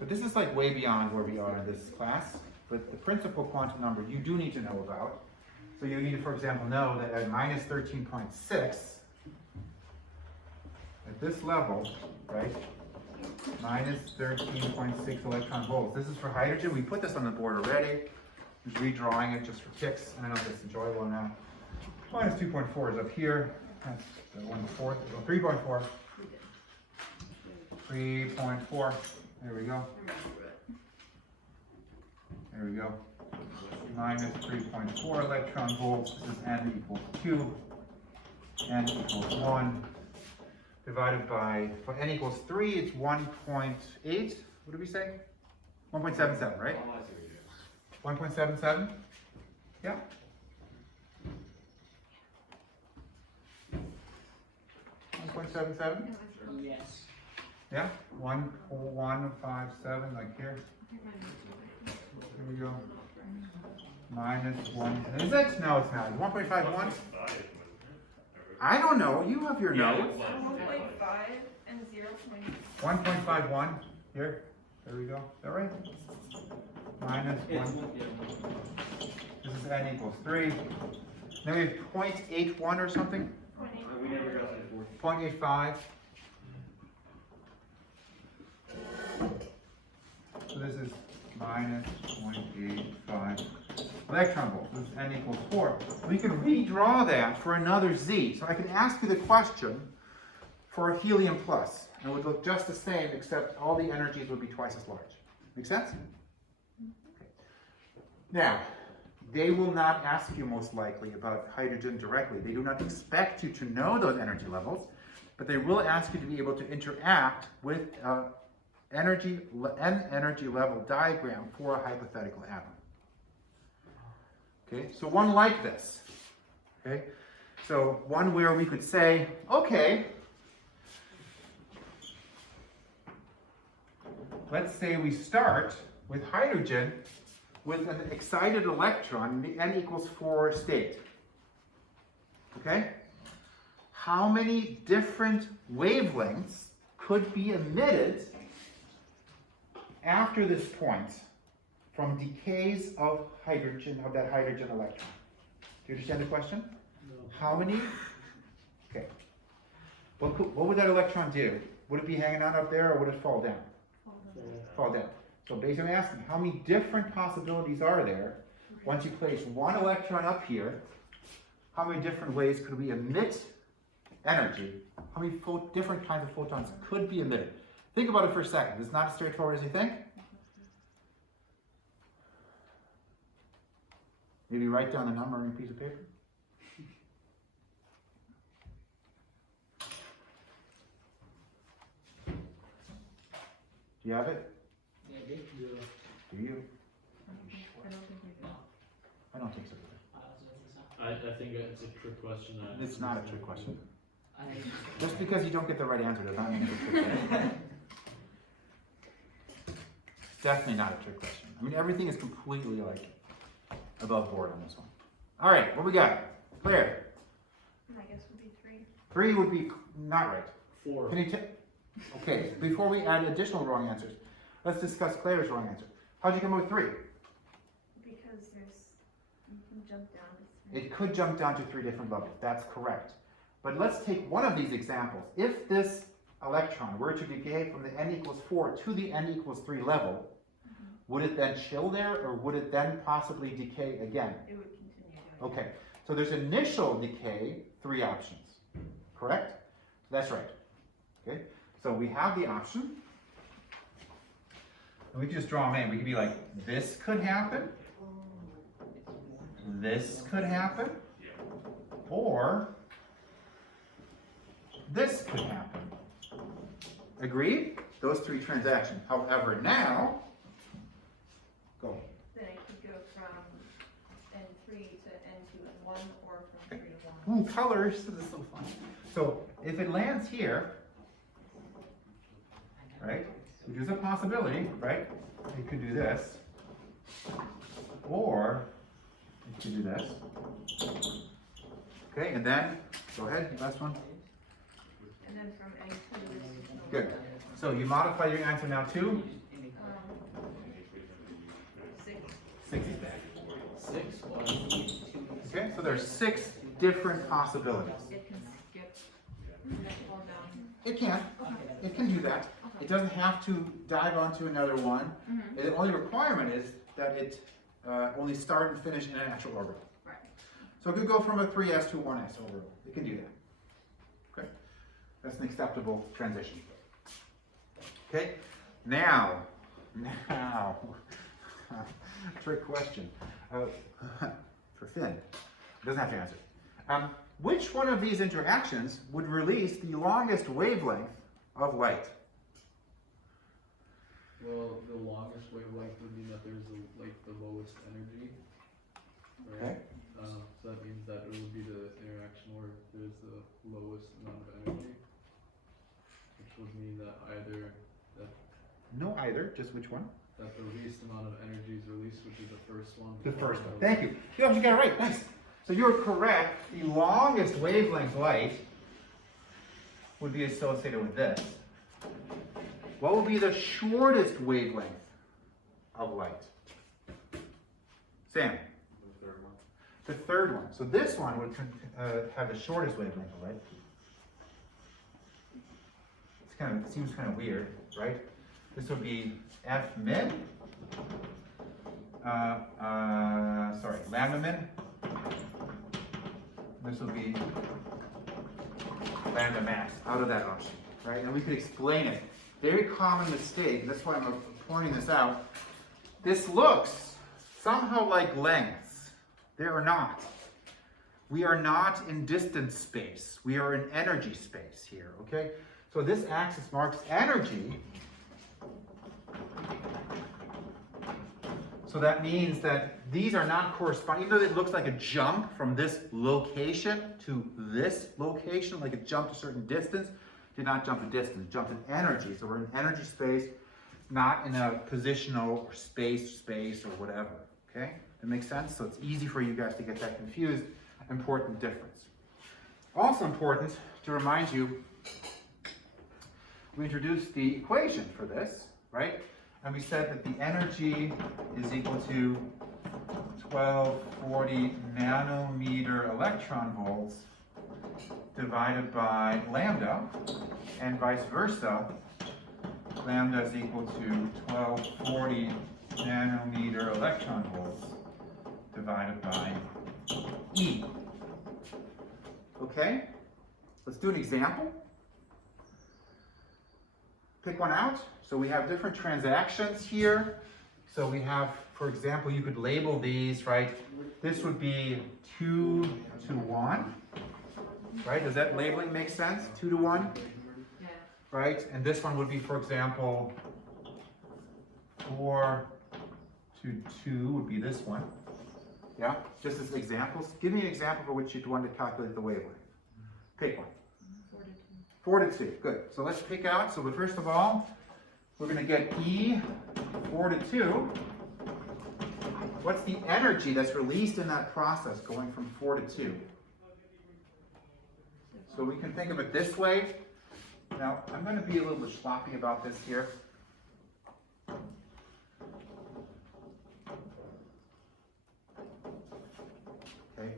But this is like way beyond where we are in this class. But the principal quantum number you do need to know about. So you need to, for example, know that at minus 13.6, at this level, right, minus 13.6 electron volts. This is for hydrogen. We put this on the board already. Just redrawing it just for kicks. I don't know if it's enjoyable or not. Minus 2.4 is up here. That's 1/4. 3.4. 3.4. There we go. There we go. Minus 3.4 electron volts. This is n equals 2. N equals 1. Divided by, for n equals 3, it's 1.8. What did we say? 1.77, right? 1.77? Yeah. 1.77? Yes. Yeah? 1.157, like here. Here we go. Minus 1. Is it? No, it's not. 1.51? I don't know. You have your notes. 1.5 and 0.5. 1.51. Here. There we go. Is that right? Minus 1. This is n equals 3. Then we have 0.81 or something? 0.85. So this is minus 0.85 electron volts. This is n equals 4. We can redraw that for another z. So I can ask you the question for a helium plus. And it would look just the same, except all the energies would be twice as large. Make sense? Okay. Now, they will not ask you most likely about hydrogen directly. They do not expect you to know those energy levels, but they will ask you to be able to interact with an energy level diagram for a hypothetical atom. Okay, so one like this. Okay, so one where we could say, okay, let's say we start with hydrogen with an excited electron in the n equals 4 state. Okay? How many different wavelengths could be emitted after this point from decays of hydrogen, of that hydrogen electron? Do you understand the question? No. How many? Okay. What would that electron do? Would it be hanging on up there or would it fall down? Fall down. So basically asking, how many different possibilities are there once you place one electron up here? How many different ways could we emit energy? How many different kinds of photons could be emitted? Think about it for a second. It's not as straightforward as you think. Maybe write down the number on a piece of paper. Do you have it? Yeah, I did. Do you? I don't think we do. I don't think so. I think so. I think it's a trick question. It's not a trick question. I Just because you don't get the right answer does not mean it's a trick question. Definitely not a trick question. I mean, everything is completely like above board on this one. All right, what we got? Claire, I guess would be 3. 3 would be not right. 4. Can you take? Okay, before we add additional wrong answers, let's discuss Claire's wrong answer. How'd you come up with 3? Because you can jump down to 3. It could jump down to 3 different levels. That's correct. But let's take one of these examples. If this electron were to decay from the n equals 4 to the n equals 3 level, would it then chill there or would it then possibly decay again? It would continue doing Okay, so there's initial decay, 3 options, correct? That's right. Okay, so we have the option. And we can just draw them in. We could be like, this could happen, this could happen, or this could happen. Agreed? Those 3 transactions. However, now, go. Then it could go from N3 to N2 and 1, or from 3 to 1. Ooh, colors, this is so fun. So if it lands here, right, which is a possibility, right? It could do this, or it could do this. Okay, and then, go ahead, last one. And then from N2 is Good. So you modify your answer now to? 6 is bad. 6 plus 2. Okay, so there's 6 different possibilities. It can skip and then fall down. It can. It can do that. It doesn't have to dive onto another one. Mhm. The only requirement is that it only start and finish in an actual orbital. Right. So it could go from a 3s to a 1s orbital. It can do that. Okay, that's an acceptable transition. Okay, now, trick question for Finn. He doesn't have to answer. Which one of these interactions would release the longest wavelength of light? Well, the longest wavelength would mean that there's the lowest energy, right? Okay. So that means that it would be the interaction where there's the lowest amount of energy, which would mean that either No either, just which one? that the least amount of energy is released, which is the first one. The first one. Thank you. You actually got it right. Nice. So you're correct. The longest wavelength light would be associated with this. What would be the shortest wavelength of light? Sam? The third one. The third one. So this one would have the shortest wavelength of light. It seems kind of weird, right? This would be F min. Lambda min. This will be lambda max out of that option, right? And we could explain it. Very common mistake, that's why I'm pointing this out. This looks somehow like lengths. They are not. We are not in distance space. We are in energy space here, okay? So this axis marks energy. So that means that these are not corresponding, even though it looks like a jump from this location to this location, like a jump to a certain distance, did not jump a distance, it jumped in energy. So we're in energy space, not in a positional or space or whatever, okay? That makes sense? So it's easy for you guys to get that confused. Important difference. Also important to remind you, we introduced the equation for this, right? And we said that the energy is equal to 1240 nanometer electron volts divided by lambda, and vice versa. Lambda is equal to 1240 nanometer electron volts divided by E. Okay? Let's do an example. Pick one out. So we have different transactions here. So we have, for example, you could label these, right? This would be 2 to 1, right? Does that labeling make sense? 2 to 1, Yeah. right? And this one would be, for example, 4 to 2 would be this one. Yeah, just as examples. Give me an example for which you'd want to calculate the wavelength. Pick one. 4 to 2, good. So let's pick out, so first of all, we're gonna get E 4 to 2. What's the energy that's released in that process going from 4 to 2? So we can think of it this way. Now, I'm gonna be a little bit sloppy about this here. Okay,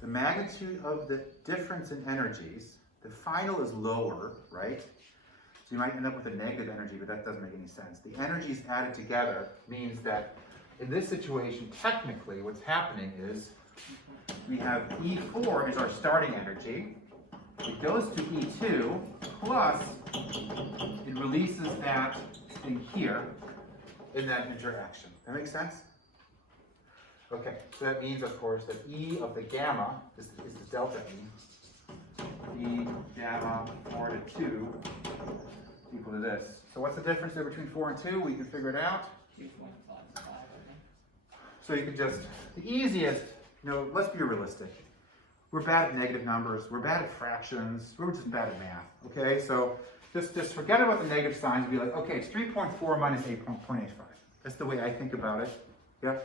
the magnitude of the difference in energies, the final is lower, right? So you might end up with a negative energy, but that doesn't make any sense. The energies added together means that in this situation, technically, what's happening is we have E4 is our starting energy. It goes to E2, plus it releases that thing here in that interaction. That makes sense? Okay, so that means, of course, that E of the gamma is the delta E gamma 4 to 2 is equal to this. So what's the difference there between 4 and 2? We can figure it out. 2.55, I think. So you can just, the easiest, let's be realistic. We're bad at negative numbers, we're bad at fractions, we're just bad at math, okay? So just forget about the negative signs and be like, okay, it's 3.4 minus 8.85. That's the way I think about it, yeah?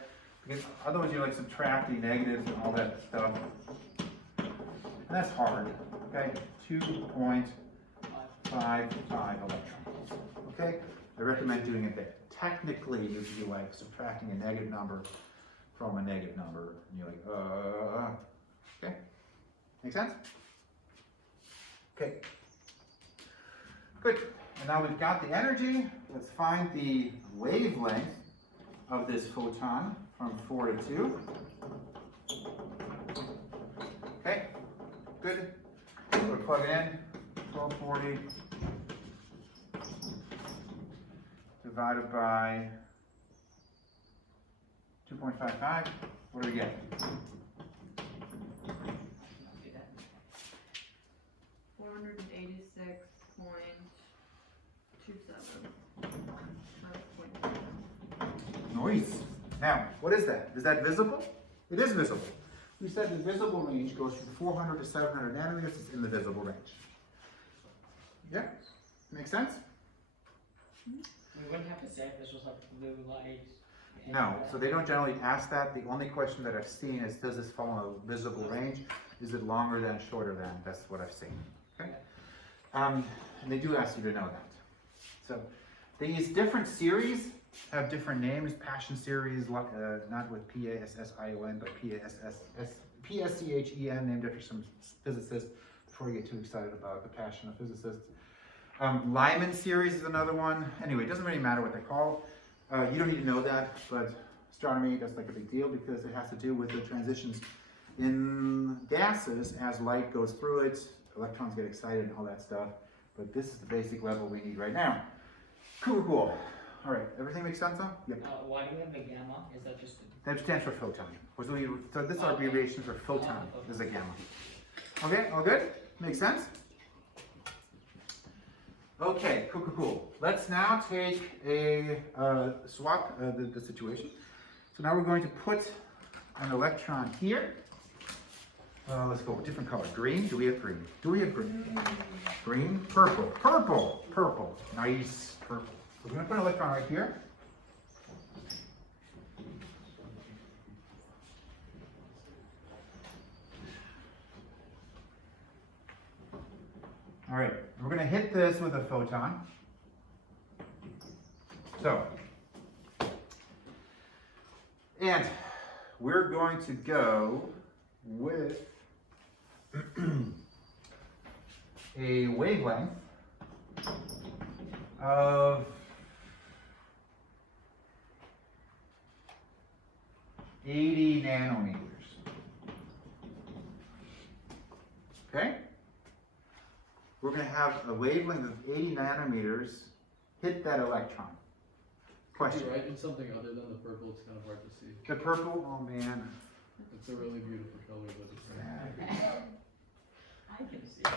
Because otherwise you're like subtracting negatives and all that stuff. And that's hard, okay? 2.55 electron volts, okay? I recommend doing it there. Technically, it would be like subtracting a negative number from a negative number, and you're like, okay? Make sense? Okay. Good. And now we've got the energy. Let's find the wavelength of this photon from 4 to 2. Okay. Good. We'll plug it in. 1240 divided by 2.55. What do we get? 486.27. Noise. Now, what is that? Is that visible? It is visible. We said the visible range goes from 400 to 700 nanometers. It's in the visible range. Yeah? Makes sense? We wouldn't have to say if this was like blue light. No. So they don't generally ask that. The only question that I've seen is, does this fall in a visible range? Is it longer than, shorter than? That's what I've seen. Okay? And they do ask you to know that. So these different series have different names. Passion series, not with P-A-S-S-I-O-N, but P-S-C-H-E-N, named after some physicist, before you get too excited about the passion of physicists. Lyman series is another one. Anyway, it doesn't really matter what they call. You don't need to know that, but astronomy, that's like a big deal because it has to do with the transitions in gases as light goes through it. Electrons get excited and all that stuff. But this is the basic level we need right now. Cool. All right, everything makes sense now? Yep. Why do we have the gamma? Is that just? That stands for photon. So this is our abbreviation for photon. This is a gamma. Okay, all good? Makes sense? Okay, cool. Let's now take a swap the situation. So now we're going to put an electron here. Let's go with a different color. Green. Do we have green? Green. Purple. Nice. Purple. We're going to put an electron right here. All right, we're going to hit this with a photon. So, and we're going to go with a wavelength of 80 nanometers. Okay? We're going to have a wavelength of 80 nanometers hit that electron. Question? Could you write in something other than the purple? It's kind of hard to see. The purple, oh man. It's a really beautiful color, but it's not. I can see it.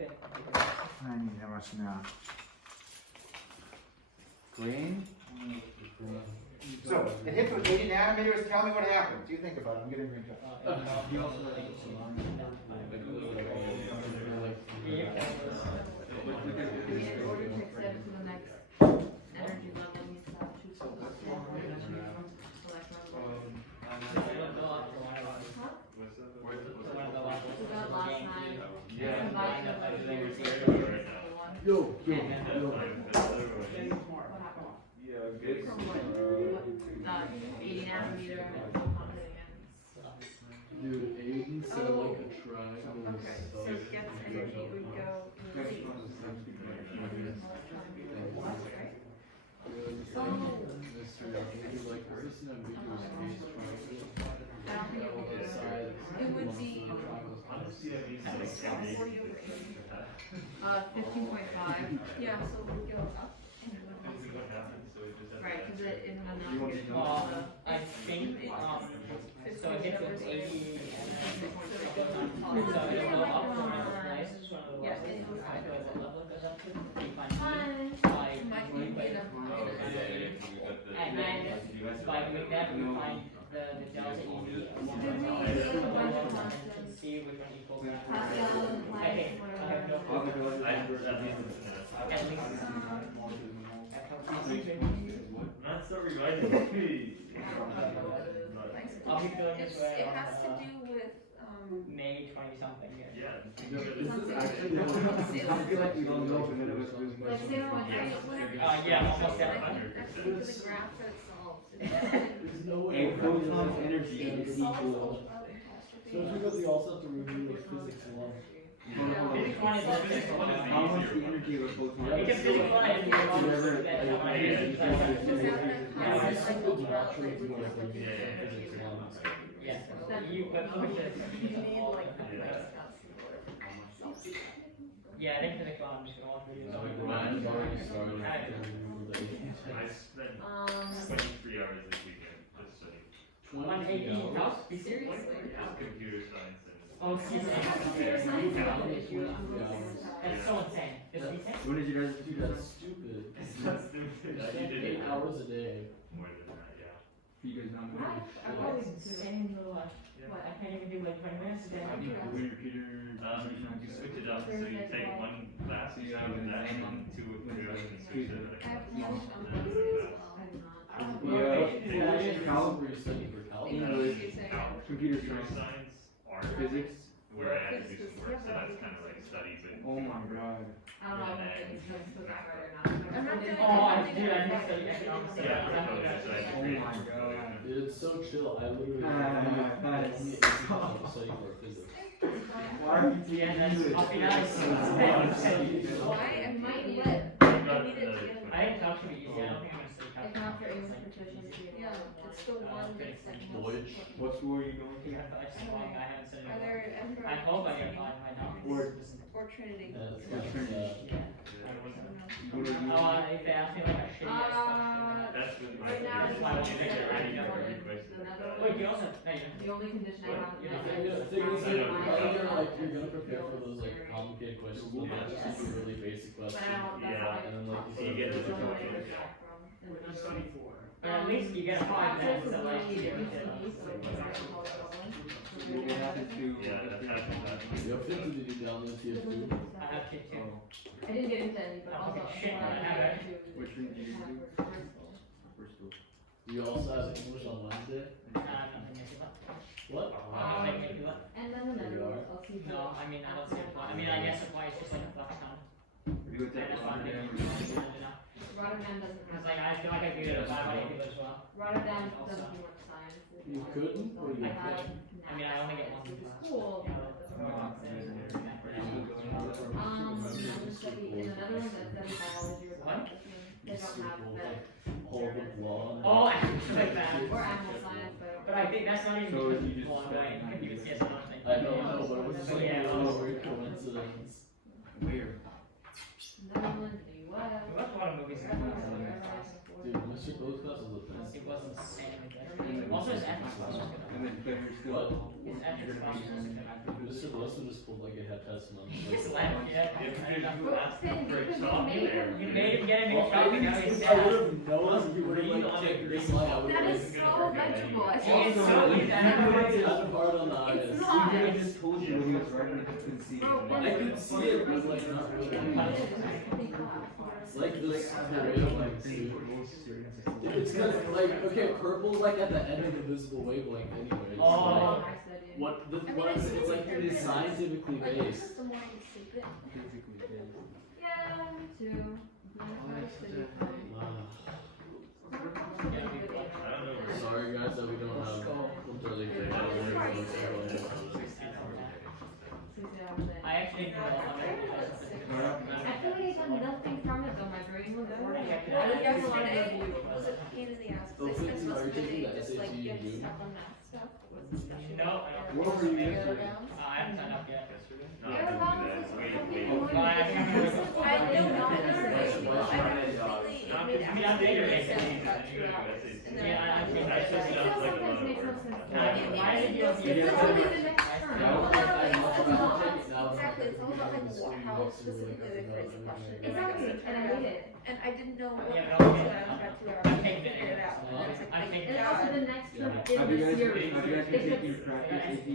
Yeah. I need how much now? Green. So it hits with 80 nanometers. Tell me what happens. You think about it. I'm getting green. You also relate to In order to extend to the next energy level, needs to have two photons. Yo. What happened? 80 nanometer and Dude, Aiden said like a triangle. okay, so it gets energy, it would go in the Z. It would be 15.5. Yeah, so it would go up and it would be right, because it isn't enough. I think, so it hits with 80 and then it goes on top. So it'll go up to another place. This is one of the Yeah, levels. it goes What level it goes up to? We find Hi. by Might be doing enough. and then by doing that, we find the delta EV. And see which one equals that. Pascal, Okay, I have no clue. At least. Not so revising. I'll be feeling this way It on has to do with, May 20 something here. Yeah. This is actually. I feel like you don't know if it was Like like 6.3, whatever. Yeah, almost I 700. think the graph that it solves, There's no way. A photon's energy is equal. So it's because we also have to review like physics one. Physics one is Physics one is How much easier. the energy of a photon? You can physics one and you can Whatever, that's how I Yeah, use it. Yeah, I still do not treat you like we do Yeah. physics one. Yeah, you, but look at this. Yeah, I think physics one, I'm just gonna watch videos on it. Mine's already started to review the I spent 23 hours this weekend just studying. 180 house, be serious? Just computer science and. Oh, see, Computer science? that's so insane. It's insane. What did you guys do? Dude, that's stupid. It's not stupid. I You did 8 hours a day. more than that, yeah. You guys not I've always Insane little life. What, I can't even do like 20 minutes a day. When your computer. You switch it up, so you take one class, you have that, and then two others, and switch it. Yeah. How were you studying for college? English, computer Computer science, science, art, physics. where I had to do some work, so that's kind of like studies and. Oh my god. I don't know if it's just put that right or not. I'm not doing Oh, dude, I didn't study economics. Yeah, I we're have to focused, do so I Oh can my create- god. Dude, it's so chill. I literally that is only 8 hours to study for physics. Why are you Yeah, taking that's English? coffee nice. Why? I might let. Got I need it to another get. I think calc should be easy. I don't think I'm gonna study calc. If not for English proficiency. Yeah, it's the one that's like. Deutsch. What school are you going to? I feel like so long, I haven't studied. Are there ever? I hope I get fine by now. Or Trinity. That's Yeah. What are you? Oh, if they ask me like a shitty ass question. That's with my. Right now, That's why I want to make it right. Wait, you also, no, you don't. The only condition I have. You The don't. thing is, you're gonna prepare for those like complicated questions, but not just the really basic But I questions. don't, that's Yeah, why. And then like So you get said, those like, questions. But at least you get a 5 minutes to like do it. What happened to? Yeah, that's happened. you have 50 to do down in TF2. I have to too. I didn't get into any, but Oh, also. shit, I have it. Which one did you do? First school. You also have English on Wednesday. Nothing to do. What? Nothing to do. And then the Netherlands, I'll see. No, I mean, I don't see apply. I mean, I guess apply is just like a flex time. You go And to that's why I'm Rotterdam. Rotterdam doesn't Because have. like, I feel like I do it at 5 as well. Rotterdam doesn't do much science. You couldn't? Or you I have. could? I mean, I only get one Which is class. cool. I'm gonna study in the Netherlands, I study biology or What? biology. They don't have that. Hold the law. Oh, actually like that. Or animal science, but. But I think that's not even So because you it's just blown spent away. It could be the CS another thing. I don't know, but it was just like Yeah, a weird coincidence. Where? Netherlands, the We US. watched a lot of movies in class. Dude, Mr. Close class was the best. It wasn't insanely good. Also, his ethics class was good. And then better still. What? His ethics class was good. Mr. Wilson just pulled like a head test month. Just laughed, yeah. Finn, because we Stop made there. him. You made him get him in trouble, now he's I sad. would have known you would have like checked this line. I would That have is so vegetable. I He saw is so so many good. I'm hard on the eyes. It's not. I just told you when he was writing it, I couldn't see Bro, it. I could see it, but like not really. It's like this parade like dude. It's cause like okay, purple's like at the end of the visible wavelength anyway. It's Oh. like, what the what is it's like it is scientifically based. Physically dead. Yeah, me too. Sorry guys that we don't have really good I actually didn't know how many I feel like I got nothing from it though. My brain was bored. I checked it I out. was yesterday. Was a pain in the ass. Oh, I spent Finn, most are of you the taking day the just like SAT getting in June? stuff on math stuff. What's the special? No, What were you yesterday? I haven't signed up yet. No, I didn't do that. Wait. Well, I think I'm gonna go. I did not Why- completely. I mean, I'm database. Yeah, I think That just It sounds still like a sometimes lot makes of no work. sense. Why is it It's you? always the next term. Now Well, I know it's about not. it now. Exactly, it's all about like how specifically they phrase the question. Exactly, and I hate it. And I didn't know what to Yeah, do, no, so I got 2 hours to figure it out. And I was like, I thank think- And God. also the next term Have in you the guys series. been If taking it's practice AP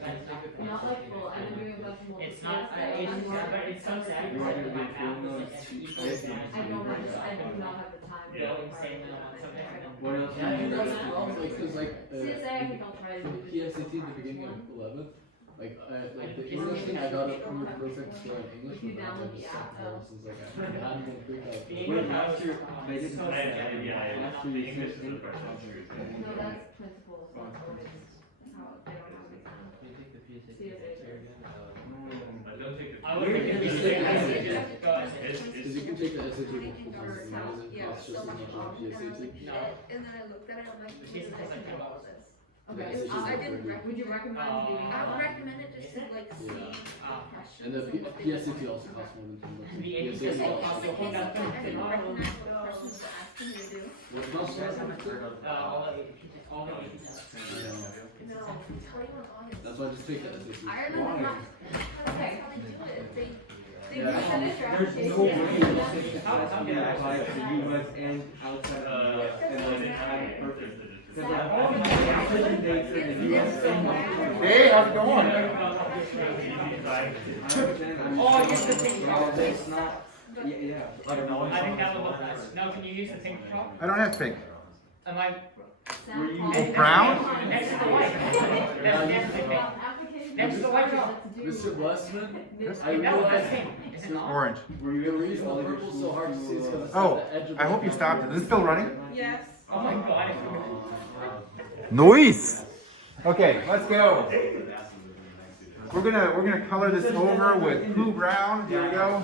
test? not like full, I've been doing a bunch more. It's not, it's, but it's so sad. You because want to like be my math full was notes? like an equal I sign. I don't have, I do not have the time. to Yeah. go Insane far. amount of something. What else? Yeah, I think that's the problem, like, cause like, CSA, I think I'll try to do. PSAT at the beginning of 11th, like, the English thing I got perfect English. If you download the app, Wait, last year, they didn't So have sad. that. Yeah, Last year, the you English said is the English. first one. No, that's principles. That's how they don't have exams. I don't think I would think we should take SAT. Go ahead. Because you can take the SAT multiple Or times, how, and it yeah, costs just so as much much off, as and I was PSAT. like, No. shit, and then I looked at it, I'm like, The this case is is like like $10. all this. Yeah, Okay, it's just I like didn't pretty. would you recommend doing that? I would recommend it just to like see Yeah. the questions. And the and what they PSAT would also costs more than $10. The AP Just also like, costs just in $100. case I didn't recognize what questions to ask them to do. What costs more? All the AP tests. All the AP tests. No, tell you what, August. That's why I just take the SAT. I remember not, that's how they do it, they Yeah. finish your There's application. no way you can apply it to the US and outside of the US, and then I'm perfect. Because like all the application dates in the US and Hey, how's it going? Oh, I used the pink card. It's not, yeah. I think that would look nice. No, can you use the pink chalk? I don't have pink. Am I? Oh, brown? Next to the white. Next to the pink. Next to the white chalk. Mr. Blessman, I No, that's realized pink. Is it not? Orange. Were you the able to reason use all the of your purple's so hard to see is because it's Oh, at the edge of I the hope you stopped it. Is it still running? Yes. Oh my god. Noise. Okay, let's go. We're gonna color this over with poo brown. Here we go.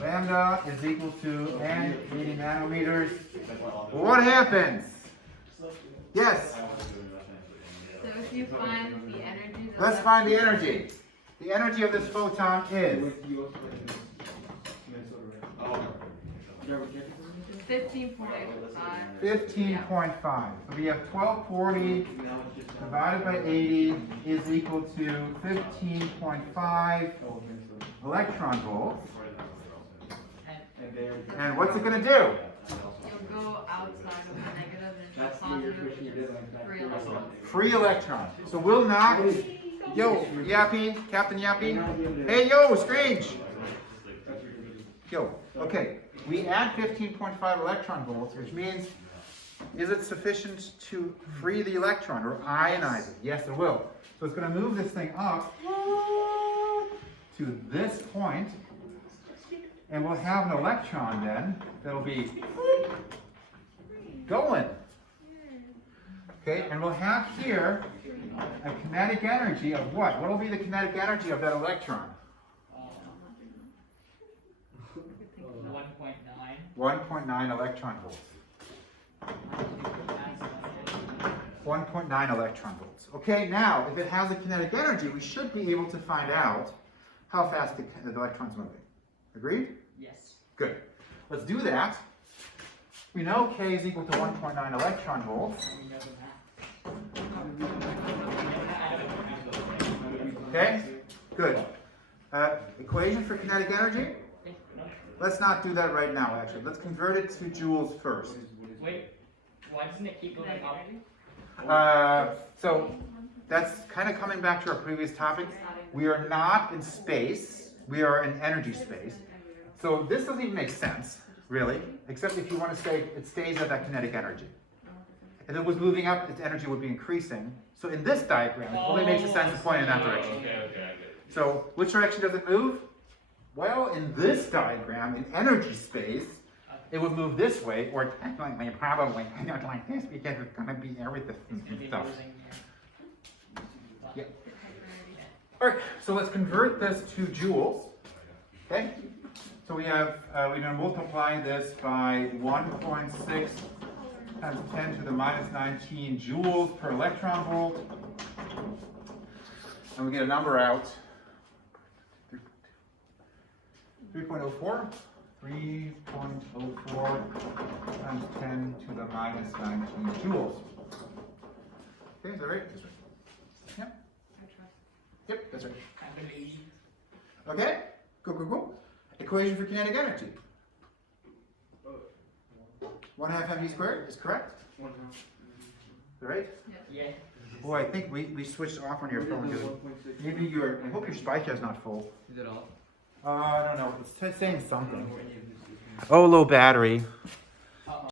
Lambda is equal to n 80 nanometers. What happens? Yes. So if you find the energy. Let's find the energy. The energy of this photon is with US Minnesota, right? 15.5. 15.5. So we have 1240 divided by 80 is equal to 15.5 electron volts. And there, And what's it going to do? You'll go outside of the negative and that's where you're positive. pushing your deadline back. Free electrons. Free electron. So we'll knock. Yo, Yappy, Captain Yappy. Hey, yo, Strange. Yo, okay. We add 15.5 electron volts, which means, is it sufficient to free the electron or ionize it? Yes, it will. So it's going to move this thing up to this point, and we'll have an electron then that'll be going. Okay, and we'll have here a kinetic energy of what? What will be the kinetic energy of that electron? 1.9. 1.9 electron volts. 1.9 electron volts. Okay, now, if it has a kinetic energy, we should be able to find out how fast the electron's moving. Agreed? Yes. Good. Let's do that. We know K is equal to 1.9 electron volts. Okay? Good. Equation for kinetic energy? Let's not do that right now, actually. Let's convert it to joules first. Wait, why doesn't it keep going up? So that's kind of coming back to our previous topic. We are not in space. We are in energy space. So this doesn't even make sense, really, except if you want to say it stays at that kinetic energy. If it was moving up, its energy would be increasing. So in this diagram, it only makes sense to point in that direction. Okay. So which direction does it move? Well, in this diagram, in energy space, it would move this way, or technically probably not like this, because it's going to be everything It's gonna be stuff. losing here. Yeah. All right, so let's convert this to joules. Okay? So we have, we're going to multiply this by 1.6 times 10 to the minus 19 joules per electron volt. And we get a number out. 3.04. 3.04 times 10 to the minus 19 joules. Okay, is that right? That's right. Yep. Yep, that's right. I believe. Okay, cool. Equation for kinetic energy. 1/2 mv squared is correct? Right? Yeah. Boy, I think we switched off on your phone. Maybe I hope your spike is not full. Is it off? I don't know, it's saying something. Oh, low battery.